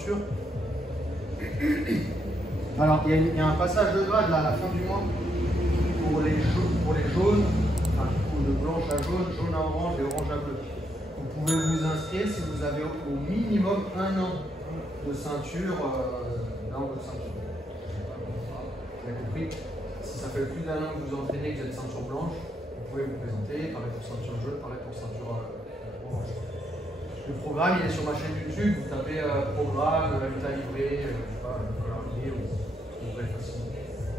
ceinture. Alors il y a un passage de grade là à la fin du mois pour les jaunes, enfin de blanche à jaune, jaune à orange et orange à bleu. Vous pouvez vous inscrire si vous avez au minimum 1 an de ceinture, de ceinture. Vous avez compris? Si ça fait plus d'1 an que vous entraînez, que vous êtes ceinture blanche, vous pouvez vous présenter, pareil pour ceinture jaune, pareil pour ceinture orange. Le programme il est sur ma chaîne YouTube, vous tapez programme, état livré, je sais pas, colorier ou bref facilement.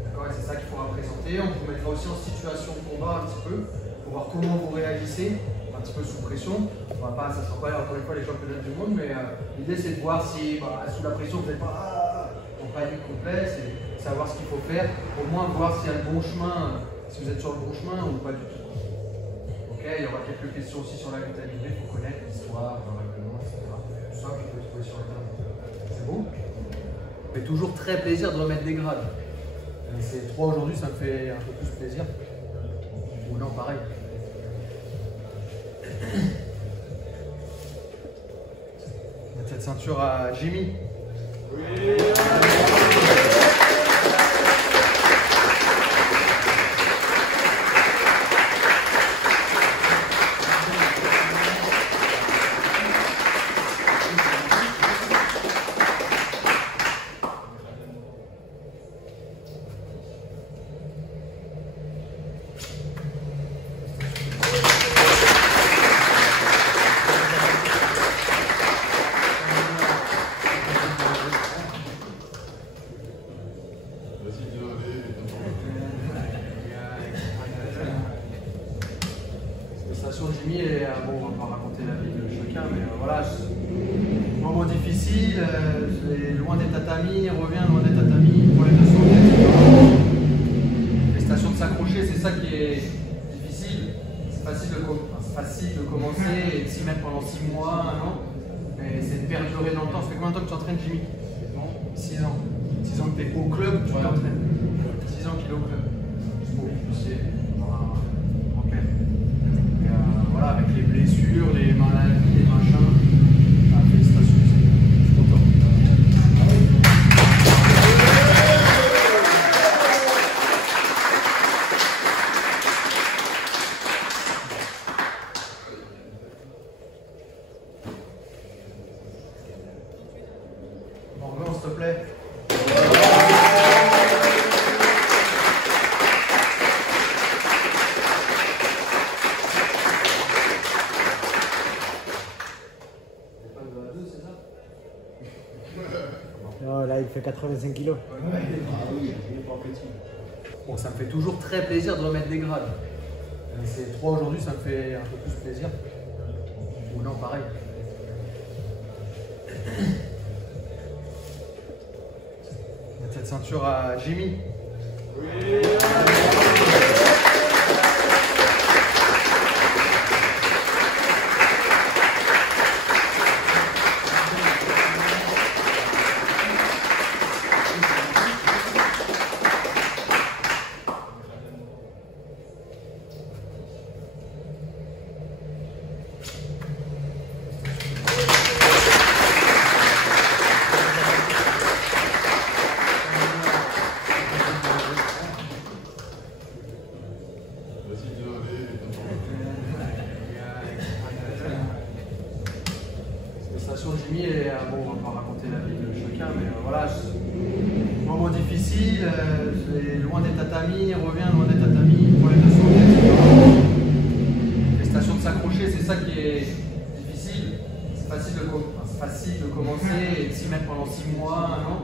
D'accord, et c'est ça qu'il faudra présenter. On vous mettra aussi en situation de combat un petit peu, pour voir comment vous réagissez, un petit peu sous pression. On va pas, ça sera pas encore une fois les championnats du monde, mais l'idée c'est de voir si sous la pression vous n'êtes pas en panique complet, c'est savoir ce qu'il faut faire, au moins voir s'il y a le bon chemin, si vous êtes sur le bon chemin ou pas du tout. Ok, il y aura quelques questions aussi sur la lutte à livrer, il faut connaître l'histoire, le règlement, etc. Tout ça, vous pouvez trouver sur internet. C'est bon? Ça fait toujours très plaisir de remettre des grades. C'est 3 aujourd'hui, ça me fait un peu plus plaisir. Ou non, pareil. Mettre cette ceinture à Jimmy. Oui. Jimmy, et bon, on va pas raconter la vie de chacun, mais voilà, moment difficile, loin des tatamis, revient loin des tatamis, problème de santé, etc. Les stations de s'accrocher, c'est ça qui est difficile. C'est facile de commencer et de s'y mettre pendant 6 mois, 1 an, mais c'est de perdurer dans le temps. Ça fait combien de temps que tu entraînes, Jimmy? 6 ans. 6 ans que tu es au club, tu t'entraînes. 6 ans qu'il est au club. C'est voilà, avec les blessures, les maladies, les machins. Félicitations, je suis content. Morgan, s'il te plaît. Non, là il fait 85 kilos. Bon, ça me fait toujours très plaisir de remettre des grades. C'est 3 aujourd'hui, ça me fait un peu plus plaisir. Ou non, pareil. Mettre cette ceinture à Jimmy. Oui. Jimmy, et bon, on va pas raconter la vie de chacun, mais voilà, moment difficile, loin des tatamis, revient loin des tatamis, problème de santé, etc. Les stations de s'accrocher, c'est ça qui est difficile. C'est facile de commencer et de s'y mettre pendant 6 mois, 1 an,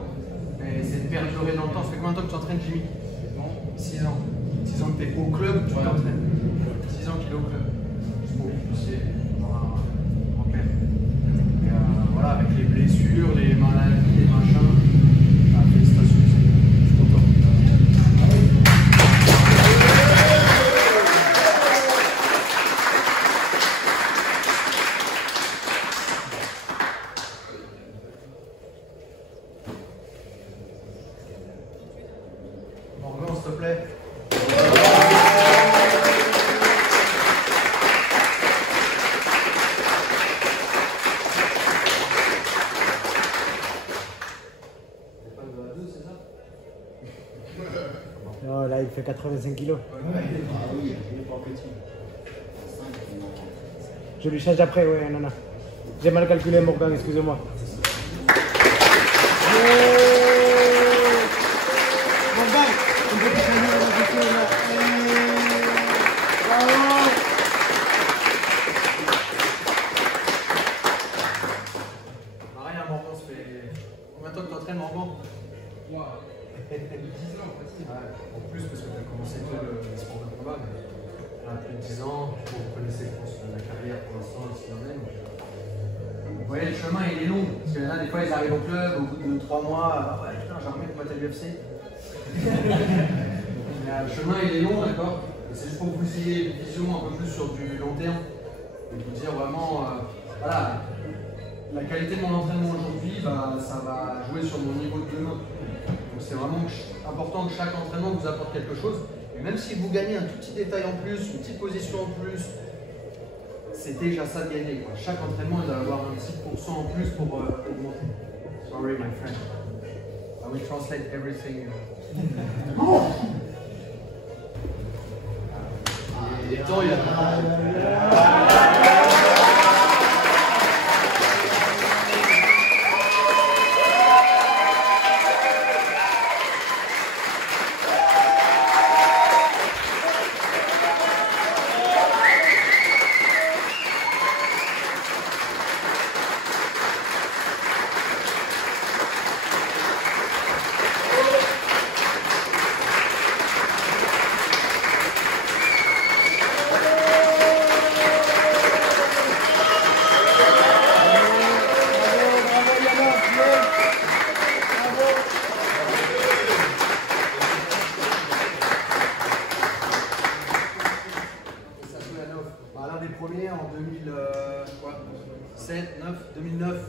mais c'est de perdurer dans le temps. Ça fait combien de temps que tu entraînes, Jimmy? 6 ans. 6 ans que tu es au club, tu t'entraînes. 6 ans qu'il est au club. C'est voilà, avec les blessures, les maladies, les machins. Félicitations, je suis content. Morgan, s'il te plaît. 85 kilos. Ah oui, il est pas petit. Je lui change après, ouais, non. J'ai mal calculé, Morgan, excusez-moi. Morgan, on peut te gagner la question là. Bravo. Rien, Morgan, ça fait combien de temps que tu t'entraînes, Morgan? 10 ans, facile. Ouais, en plus, parce que tu as commencé tôt le sport de combat, mais là, plus de 10 ans, vous connaissez, je pense, la carrière pour l'instant, ici en même. Vous voyez, le chemin, il est long. Parce qu'il y en a, des fois, ils arrivent au club, au bout de 3 mois, ah ouais, putain, j'aimerais bien combattre à l'UFC. Le chemin, il est long, d'accord? C'est juste pour que vous ayez une vision un peu plus sur du long terme. Et vous dire vraiment, voilà, la qualité de mon entraînement aujourd'hui, bah, ça va jouer sur mon niveau de demain. Donc c'est vraiment important que chaque entraînement vous apporte quelque chose. Et même si vous gagnez un tout petit détail en plus, une petite position en plus, c'est déjà ça de gagner, quoi. Chaque entraînement, il doit avoir un petit pourcent en plus pour augmenter. Sorry, my friend. I will translate everything. Et temps, il a... L'un des premiers en 2009,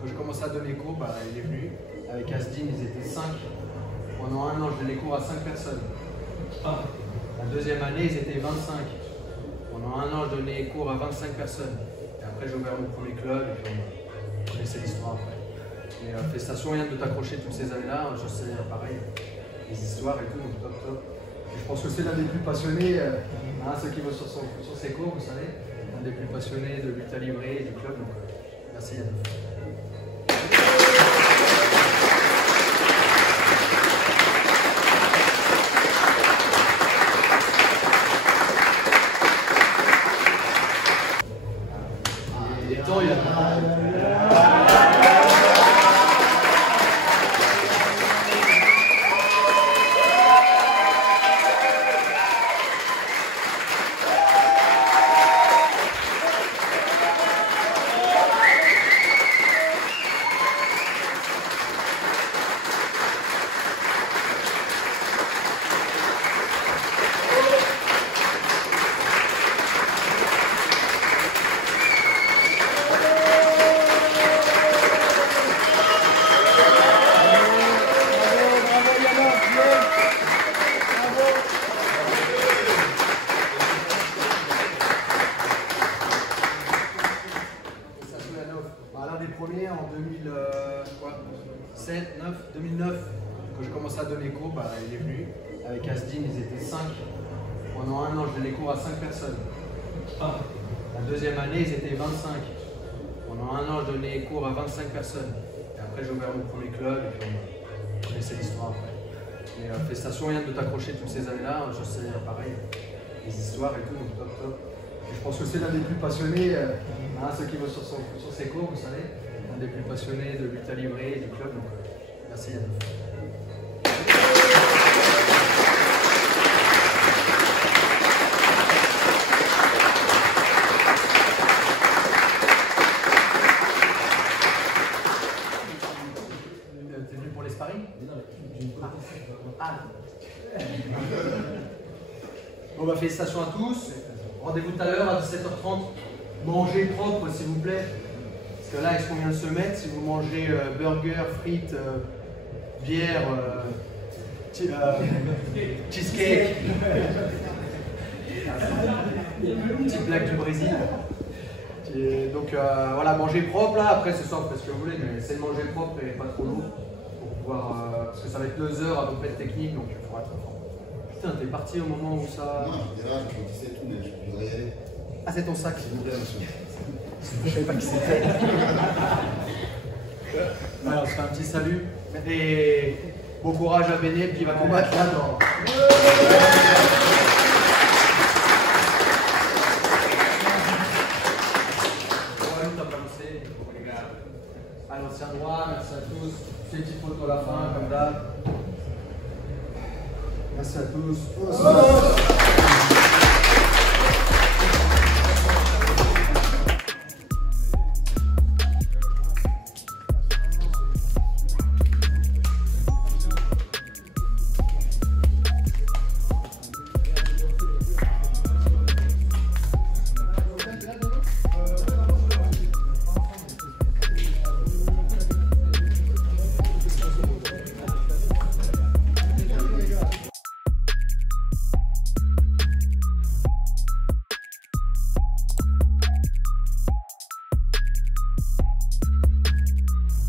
quand j'ai commencé à donner cours, bah, il est venu. Avec Asdin, ils étaient 5. Pendant un an, je donnais cours à 5 personnes. La deuxième année, ils étaient 25. Pendant un an, je donnais cours à 25 personnes. Et après, j'ai ouvert mon premier club et puis on connaissait l'histoire après. Mais félicitations, rien de t'accrocher toutes ces années-là. Je sais, pareil, les histoires et tout, donc top. Et je pense que c'est l'un des plus passionnés, ceux qui vont sur ses cours, vous savez, l'un des plus passionnés de lutte à livrer et du club. Donc, merci Yann. Et temps, il a... L'un des premiers en 2009, quand j'ai commencé à donner cours, bah, il est venu. Avec Asdin, ils étaient 5. Pendant un an, je donnais cours à 5 personnes. La deuxième année, ils étaient 25. Pendant un an, je donnais cours à 25 personnes. Et après, j'ai ouvert mon premier club et puis on connaissait l'histoire après. Mais félicitations, rien de t'accrocher toutes ces années-là. Je sais, pareil, les histoires et tout, donc top. Et je pense que c'est l'un des plus passionnés, ceux qui vont sur ses cours, vous savez, l'un des plus passionnés de lutte à livrer et du club. Donc, merci Yann. T'es venu pour les sparring? Bon bah félicitations à tous. Rendez-vous tout à l'heure à 17h30. Mangez propre s'il vous plaît. Parce que là, est-ce qu'on vient de se mettre? Si vous mangez burger, frites, bière, cheesecake, petite blague du Brésil. Et donc voilà, mangez propre là. Après ce soir, faites ce que vous voulez, mais essayez de manger propre et pas trop lourd pour pouvoir, parce que ça va être 2 heures à peu près de technique, donc il faudra être fort. Putain, t'es parti au moment où ça. Non, j'étais là, je comptissais tout, mais je voudrais y aller. Ah, c'est ton sac. S'il vous plaît, monsieur. Je savais pas qui c'était. Alors, on se fait un petit salut. Et bon courage à Béné qui va combattre là-dedans. Alors, c'est un droit, merci à tous. Petite photo à la fin, comme d'hab. Merci à tous.